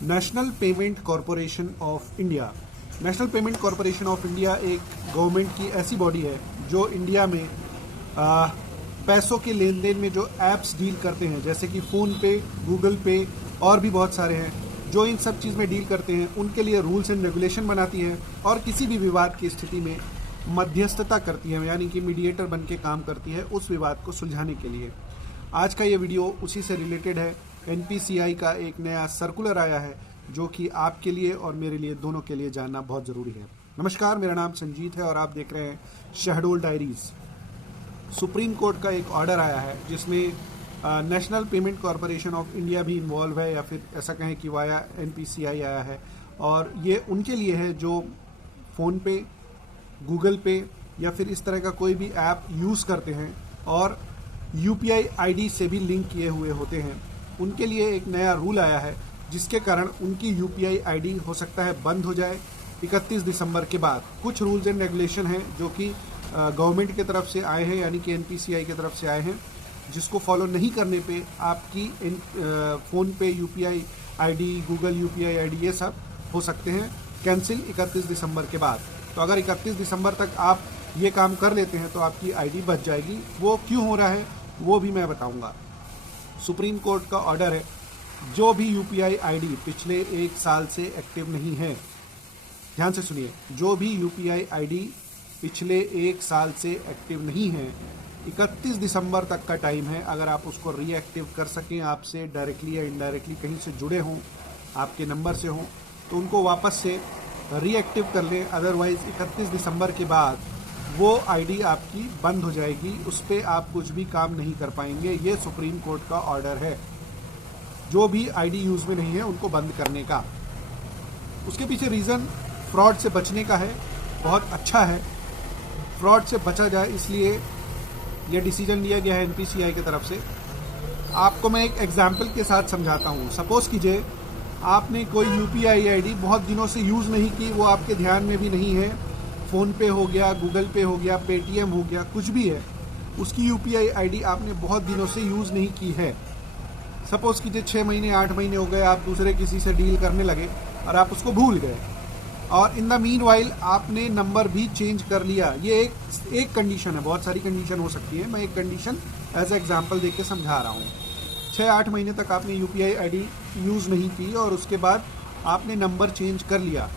National payment corporation of India. National payment corporation of India एक government की ऐसी body है जो इंडिया में पैसों के लेन देन में जो ऐप्स डील करते हैं, जैसे कि फ़ोन पे, गूगल पे और भी बहुत सारे हैं, जो इन सब चीज़ में डील करते हैं, उनके लिए रूल्स एंड रेगुलेशन बनाती है और किसी भी विवाद की स्थिति में मध्यस्थता करती है, यानी कि मीडिएटर बन के काम करती है उस विवाद को सुलझाने के लिए। आज का ये वीडियो उसी से रिलेटेड है। एनपीसीआई का एक नया सर्कुलर आया है जो कि आपके लिए और मेरे लिए, दोनों के लिए जानना बहुत ज़रूरी है। नमस्कार, मेरा नाम संजीत है और आप देख रहे हैं शहडोल डायरीज। सुप्रीम कोर्ट का एक ऑर्डर आया है जिसमें national payment corporation of India भी इन्वॉल्व है, या फिर ऐसा कहें कि वाया एनपीसीआई आया है। और ये उनके लिए है जो फ़ोन पे, गूगल पे या फिर इस तरह का कोई भी ऐप यूज़ करते हैं और यूपीआई आईडी से भी लिंक किए हुए होते हैं। उनके लिए एक नया रूल आया है जिसके कारण उनकी यूपीआई आईडी हो सकता है बंद हो जाए 31 दिसंबर के बाद। कुछ रूल्स एंड रेगुलेशन हैं जो कि गवर्नमेंट की तरफ से आए हैं, यानी कि एनपीसीआई की तरफ से आए हैं, जिसको फॉलो नहीं करने पे आपकी फ़ोन पे UPI ID, Google UPI ID, ये सब हो सकते हैं कैंसिल 31 दिसंबर के बाद। तो अगर 31 दिसंबर तक आप ये काम कर लेते हैं तो आपकी आईडी बच जाएगी। वो क्यों हो रहा है वो भी मैं बताऊंगा। सुप्रीम कोर्ट का ऑर्डर है, जो भी यूपीआई आईडी पिछले 1 साल से एक्टिव नहीं है, ध्यान से सुनिए, जो भी यूपीआई आईडी पिछले 1 साल से एक्टिव नहीं है, 31 दिसंबर तक का टाइम है। अगर आप उसको रीएक्टिव कर सकें, आपसे डायरेक्टली या इनडायरेक्टली कहीं से जुड़े हों, आपके नंबर से हों, तो उनको वापस से रीएक्टिव कर लें। अदरवाइज़ 31 दिसंबर के बाद वो आईडी आपकी बंद हो जाएगी, उस पर आप कुछ भी काम नहीं कर पाएंगे। ये सुप्रीम कोर्ट का ऑर्डर है। जो भी आईडी यूज़ में नहीं है उनको बंद करने का। उसके पीछे रीज़न फ्रॉड से बचने का है। बहुत अच्छा है, फ्रॉड से बचा जाए, इसलिए ये डिसीजन लिया गया है एनपीसीआई की तरफ से। आपको मैं एक एग्जाम्पल के साथ समझाता हूँ। सपोज़ कीजिए आपने कोई यूपीआई आईडी बहुत दिनों से यूज़ नहीं की, वो आपके ध्यान में भी नहीं है, फ़ोन पे हो गया, गूगल पे हो गया, पेटीएम हो गया, कुछ भी है, उसकी यूपीआई आईडी आपने बहुत दिनों से यूज़ नहीं की है। सपोज़ कीजिए 6 महीने 8 महीने हो गए, आप दूसरे किसी से डील करने लगे और आप उसको भूल गए, और इन द मीन वाइल आपने नंबर भी चेंज कर लिया। ये एक कंडीशन है, बहुत सारी कंडीशन हो सकती है, मैं एक कंडीशन एज एग्जाम्पल देके समझा रहा हूँ। 6-8 महीने तक आपने यूपीआई आईडी यूज़ नहीं की और उसके बाद आपने नंबर चेंज कर लिया।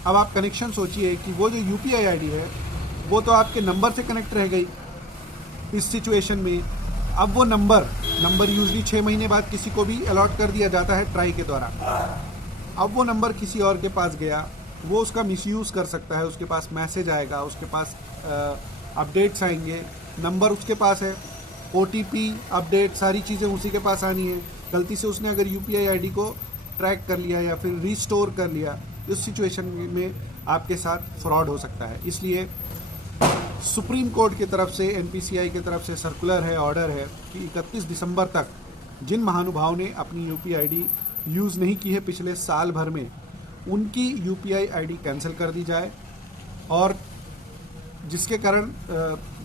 अब आप कनेक्शन सोचिए कि वो जो यूपीआई आईडी है वो तो आपके नंबर से कनेक्ट रह गई। इस सिचुएशन में अब वो नंबर यूजली 6 महीने बाद किसी को भी अलॉट कर दिया जाता है ट्राई के द्वारा। अब वो नंबर किसी और के पास गया, वो उसका मिसयूज़ कर सकता है, उसके पास मैसेज आएगा, उसके पास अपडेट्स आएंगे, नंबर उसके पास है, ओटीपी, अपडेट, सारी चीज़ें उसी के पास आनी है। गलती से उसने अगर यूपीआई आईडी को ट्रैक कर लिया या फिर रीस्टोर कर लिया, इस सिचुएशन में आपके साथ फ्रॉड हो सकता है। इसलिए सुप्रीम कोर्ट की तरफ से, एनपीसीआई की तरफ से सर्कुलर है, ऑर्डर है कि 31 दिसंबर तक जिन महानुभाव ने अपनी यूपीआई आईडी यूज़ नहीं की है पिछले साल भर में, उनकी यूपीआई आईडी कैंसिल कर दी जाए, और जिसके कारण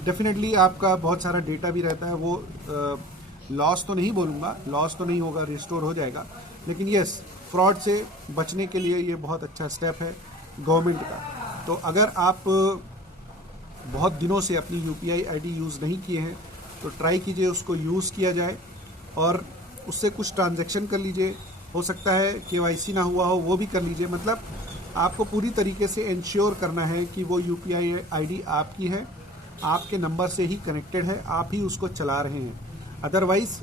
डेफिनेटली आपका बहुत सारा डेटा भी रहता है, वो लॉस तो नहीं बोलूँगा, लॉस तो नहीं होगा, रिस्टोर हो जाएगा, लेकिन यस, फ्रॉड से बचने के लिए ये बहुत अच्छा स्टेप है गवर्नमेंट का। तो अगर आप बहुत दिनों से अपनी यूपीआई आईडी यूज़ नहीं किए हैं तो ट्राई कीजिए उसको यूज़ किया जाए और उससे कुछ ट्रांजैक्शन कर लीजिए। हो सकता है केवाईसी ना हुआ हो, वो भी कर लीजिए। मतलब आपको पूरी तरीके से इंश्योर करना है कि वो यूपीआई आईडी आपकी है, आपके नंबर से ही कनेक्टेड है, आप ही उसको चला रहे हैं। अदरवाइज़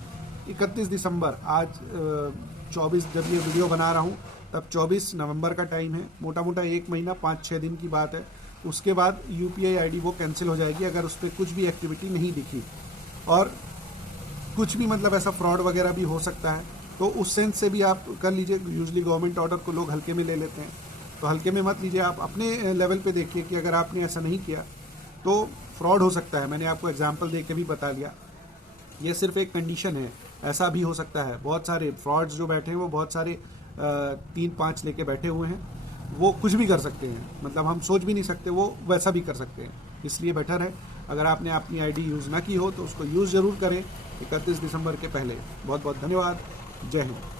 31 दिसंबर, आज 24 जब ये वीडियो बना रहा हूँ तब 24 नवंबर का टाइम है, मोटा मोटा 1 महीना 5-6 दिन की बात है। उसके बाद यूपीआई आईडी वो कैंसिल हो जाएगी अगर उस पर कुछ भी एक्टिविटी नहीं दिखी, और कुछ भी मतलब ऐसा फ्रॉड वगैरह भी हो सकता है। तो उस सेंस से भी आप कर लीजिए। यूजली गवर्नमेंट ऑर्डर को लोग हल्के में ले लेते हैं, तो हल्के में मत लीजिए। आप अपने लेवल पे देखिए कि अगर आपने ऐसा नहीं किया तो फ्रॉड हो सकता है। मैंने आपको एग्जांपल दे के भी बता दिया, ये सिर्फ एक कंडीशन है, ऐसा भी हो सकता है। बहुत सारे फ्रॉड्स जो बैठे हैं वो बहुत सारे 3-5 लेके बैठे हुए हैं, वो कुछ भी कर सकते हैं, मतलब हम सोच भी नहीं सकते, वो वैसा भी कर सकते हैं। इसलिए बेटर है अगर आपने अपनी आईडी यूज़ ना की हो तो उसको यूज़ ज़रूर करें 31 दिसंबर के पहले। बहुत बहुत धन्यवाद। जय हिंद।